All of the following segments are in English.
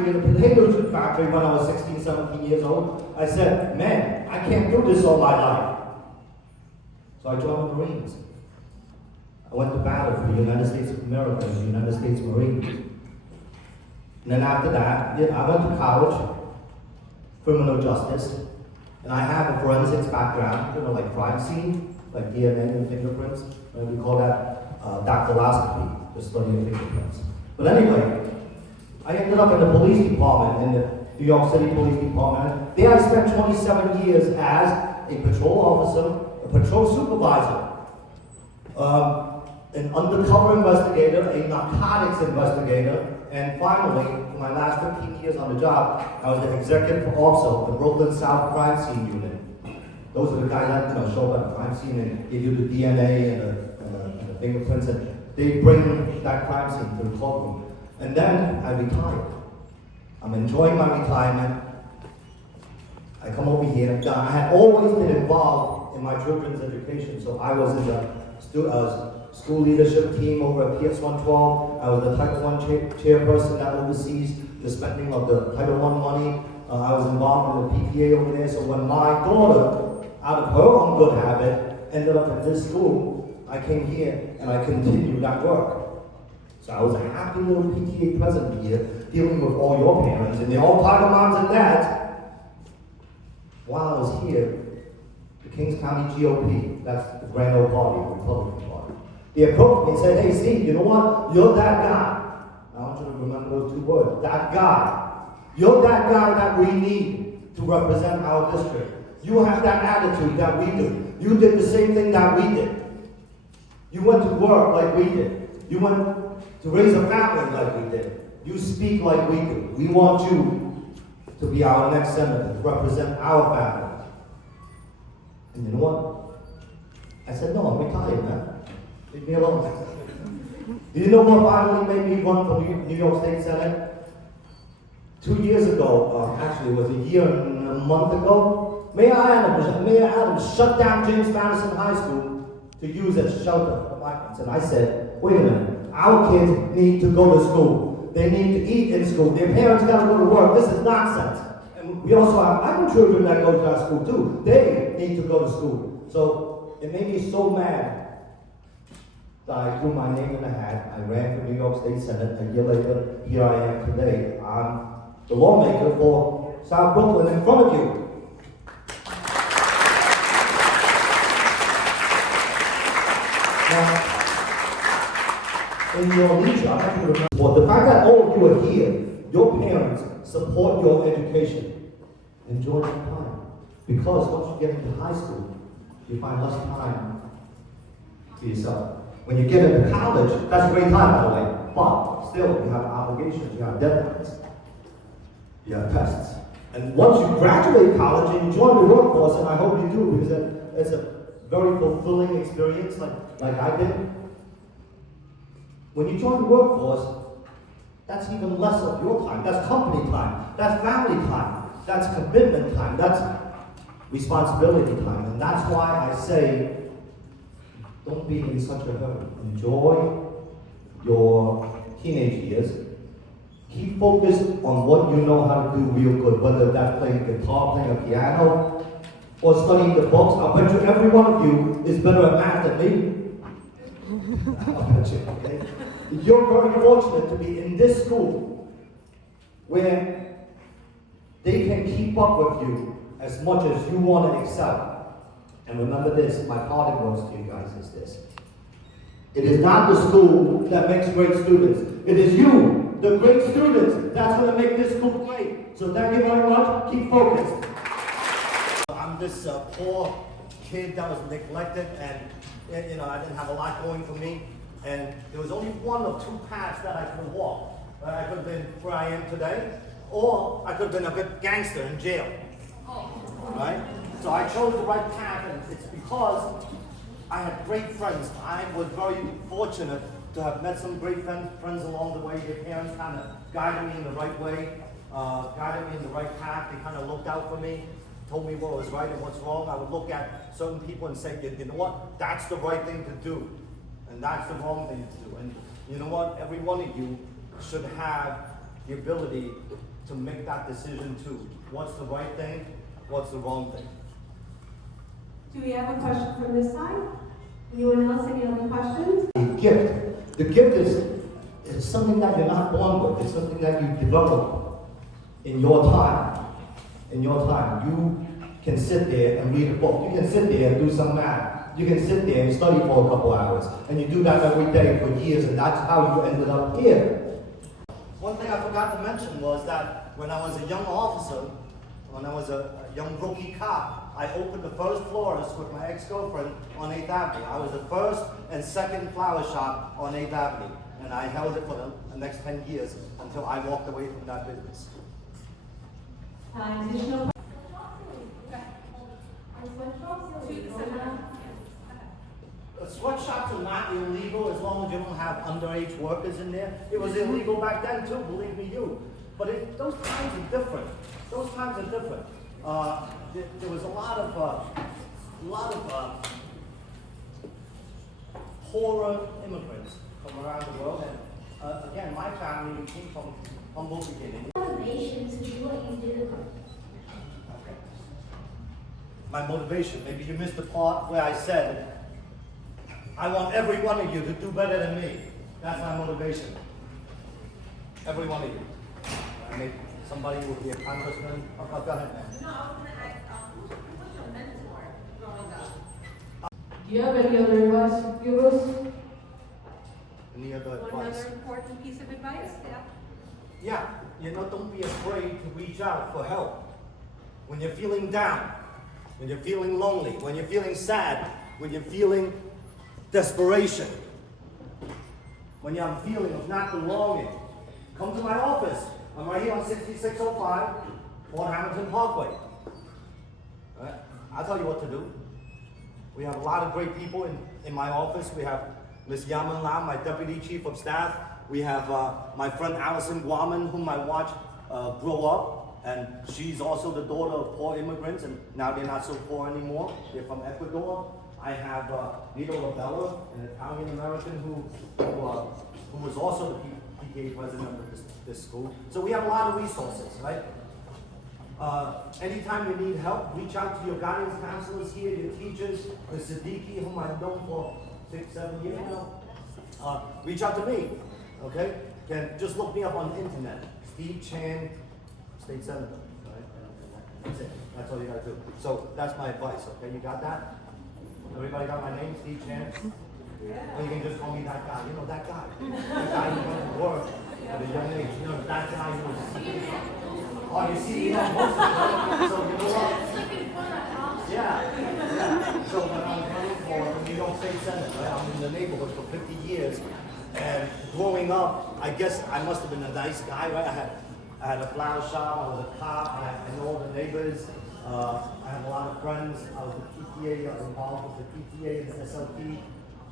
factory, in a potato chip factory when I was 16, 17 years old. I said, man, I can't do this all my life. So I joined the Marines. I went to battle for the United States of America as the United States Marine. And then after that, I went to college, criminal justice, and I have a forensics background, like crime scene, like DNA and fingerprints. And we call that dactyloscopy, the study of fingerprints. But anyway, I ended up in the police department, in the New York City Police Department. There I spent 27 years as a patrol officer, a patrol supervisor, an undercover investigator, a narcotics investigator, and finally, for my last 15 years on the job, I was the executive officer of the Brooklyn South Crime Scene Unit. Those are the guys that show up at the crime scene and they do the DNA and the fingerprints, and they bring that crime scene to the courtroom. And then I retired. I'm enjoying my retirement. I come over here. I had always been involved in my children's education, so I was in the school leadership team over at PS 112. I was the Title I chairperson that oversees the spending of the Title I money. I was involved in the PTA over there, so when my daughter, out of her own good habit, ended up at this school, I came here and I continued that work. So I was a happy little PTA president here, dealing with all your parents, and they're all part of moms and dads. While I was here, the Kings County GOP, that's the Grand Old Party, the Republican Party, they approached me and said, hey Steve, you know what? You're that guy. I want you to remember those two words, that guy. You're that guy that we need to represent our district. You have that attitude that we do. You did the same thing that we did. You went to work like we did. You went to raise a family like we did. You speak like we do. We want you to be our next senator, to represent our family. And you know what? I said, no, I'm retired, man. Leave me alone. Do you know what finally made me run for New York State Senate? 2 years ago, actually it was a year and a month ago, Mayor Adams shut down James Madison High School to use as shelter for migrants. And I said, wait a minute, our kids need to go to school. They need to eat in school. Their parents got to go to work. This is nonsense. And we also have other children that go to that school too. They need to go to school. So it made me so mad that I threw my name in the hat. I ran for New York State Senate. A year later, here I am today. I'm the lawmaker for South Brooklyn in front of you. Now, in your leisure, I want you to remember the fact that all of you are here, your parents support your education. Enjoy your time. Because once you get into high school, you find less time for yourself. When you get into college, that's a great time, by the way. But still, you have obligations, you have deadlines, you have tests. And once you graduate college and you join the workforce, and I hope you do, because it's a very fulfilling experience, like I did. When you join the workforce, that's even less of your time. That's company time. That's family time. That's commitment time. That's responsibility time. And that's why I say, don't be in such a hurry. Enjoy your teenage years. Keep focused on what you know how to do real good, whether that's playing guitar, playing a piano, or studying the books. I'll bet you every one of you is better at math than me. I'll bet you, okay? You're very fortunate to be in this school where they can keep up with you as much as you want to excel. And remember this, my parting words to you guys is this. It is not the school that makes great students. It is you, the great students, that's going to make this school great. So thank you very much. Keep focused. I'm this poor kid that was neglected, and I didn't have a lot going for me. And there was only one of two paths that I could walk. I could have been where I am today, or I could have been a bit gangster in jail. Right? So I chose the right path, and it's because I had great friends. I was very fortunate to have met some great friends along the way. Their parents kind of guided me in the right way, guided me in the right path. They kind of looked out for me, told me what was right and what's wrong. I would look at certain people and say, you know what, that's the right thing to do, and that's the wrong thing to do. And you know what, every one of you should have the ability to make that decision too. What's the right thing? What's the wrong thing? Do we have a question from this side? Anyone else, any other questions? The gift is something that you're not born with. It's something that you develop in your time. In your time. You can sit there and read a book. You can sit there and do some math. You can sit there and study for a couple hours. And you do that every day for years, and that's how you ended up here. One thing I forgot to mention was that when I was a young officer, when I was a young rookie cop, I opened the first florist with my ex-girlfriend on 8th Avenue. I was the first and second flower shop on 8th Avenue. And I held it for the next 10 years until I walked away from that business. Additional. Sweatshops are not illegal as long as you don't have underage workers in there. It was illegal back then too, believe me you. But those times are different. Those times are different. There was a lot of poorer immigrants from around the world. And again, my family, we came from humble beginnings. Motivation to do what you do. My motivation, maybe you missed the part where I said, I want every one of you to do better than me. That's my motivation. Every one of you. I made somebody will be a congressman. Oh, go ahead, man. No, I was going to ask, who was your mentor growing up? Do you have any other advice to give us? Any other advice? One other important piece of advice? Yeah. Yeah, don't be afraid to reach out for help. When you're feeling down, when you're feeling lonely, when you're feeling sad, when you're feeling desperation, when you have a feeling of not belonging, come to my office. I'm right here on 6605 Fort Hamilton Parkway. All right? I'll tell you what to do. We have a lot of great people in my office. We have Ms. Yaman Lam, my Deputy Chief of Staff. We have my friend Allison Guaman, whom I watched grow up. And she's also the daughter of poor immigrants, and now they're not so poor anymore. They're from Ecuador. I have Nito Labella, an Italian-American who was also the PTA president of this school. So we have a lot of resources, right? Anytime you need help, reach out to your guidance counselors here, your teachers, Ms. Siddiqui, whom I've known for 6-7 years now. Reach out to me, okay? Just look me up on the internet. Steve Chan, State Senator, right? That's it. That's all you gotta do. So that's my advice, okay? You got that? Everybody got my name, Steve Chan? Or you can just call me that guy. You know, that guy. That guy who went to work at a young age. You know, that guy who was... Oh, you see, you know, most of them. So you know what? Yeah. So when I was running for New York State Senate, right, I'm in the neighborhood for 50 years. And growing up, I guess I must have been a nice guy, right? I had a flower shop, I was a cop, I know all the neighbors. I have a lot of friends. I was the PTA, I was involved with the PTA and the SLP.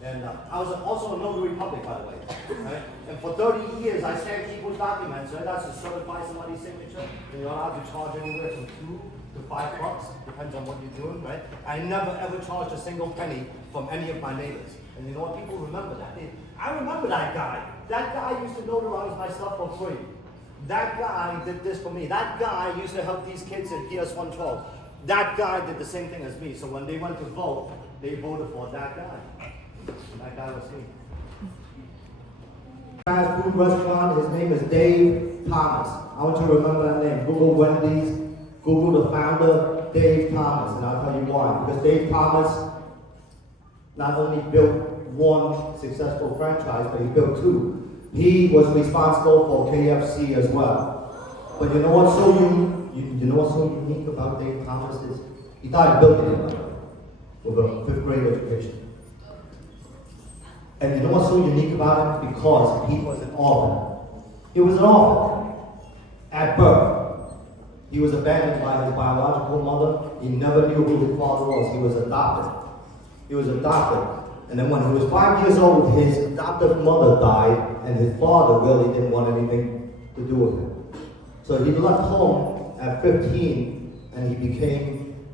And I was also a notary public, by the way. Right? And for 30 years, I stamped people's documents. Right? That's to certify somebody's signature. And you're allowed to charge anywhere from $2 to $5, depends on what you're doing, right? I never ever charged a single penny from any of my neighbors. And you know what? People remember that. I remember that guy. That guy used to notarize my stuff for free. That guy did this for me. That guy used to help these kids at PS 112. That guy did the same thing as me. So when they went to vote, they voted for that guy. And that guy was me. Fast food restaurant, his name is Dave Thomas. I want you to remember that name. Google Wendy's, Google the founder, Dave Thomas, and I'll tell you why. Because Dave Thomas not only built one successful franchise, but he built two. He was responsible for KFC as well. But you know what's so unique about Dave Thomas is he died building it with a 5th grade education. And you know what's so unique about him? Because he was an orphan. He was an orphan at birth. He was abandoned by his biological mother. He never knew who his father was. He was adopted. He was adopted. And then when he was 5 years old, his adoptive mother died, and his father really didn't want anything to do with him. So he left home at 15, and he became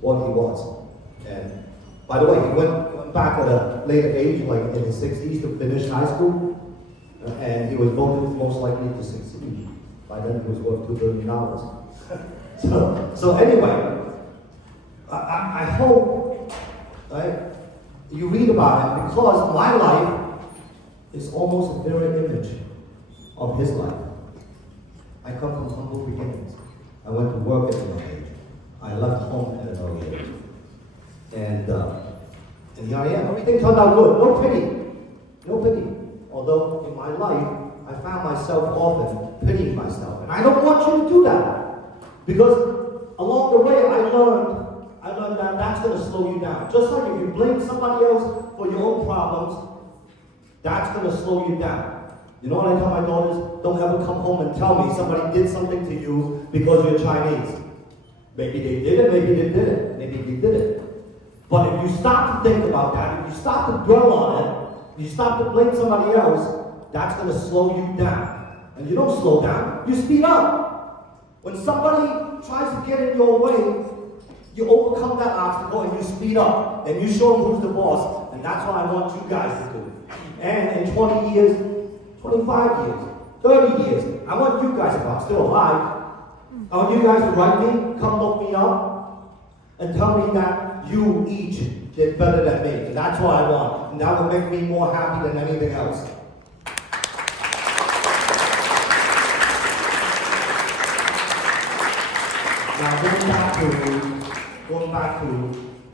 what he was. And by the way, he went back at a later age, like in his 60s, to finish high school. And he was voted most likely to succeed. By then, he was worth $2 billion. So anyway, I hope, right, you read about it, because my life is almost a mirror image of his life. I come from humble beginnings. I went to work at an early age. I left home at an early age. And here I am. Everything turned out good. No pity. No pity. Although in my life, I found myself often pitying myself. And I don't want you to do that. Because along the way, I learned that that's going to slow you down. Just like if you blame somebody else for your own problems, that's going to slow you down. You know what I tell my daughters? Don't ever come home and tell me somebody did something to you because you're Chinese. Maybe they did it, maybe they didn't. Maybe they did it. But if you stop to think about that, if you stop to dwell on it, if you stop to blame somebody else, that's going to slow you down. And you don't slow down, you speed up. When somebody tries to get in your way, you overcome that obstacle and you speed up. And you show them who's the boss. And that's what I want you guys to do. And in 20 years, 25 years, 30 years, I want you guys, if I'm still alive, I want you guys to write me, come look me up, and tell me that you each did better than me. And that's what I want. And that will make me more happy than anything else. Now going back to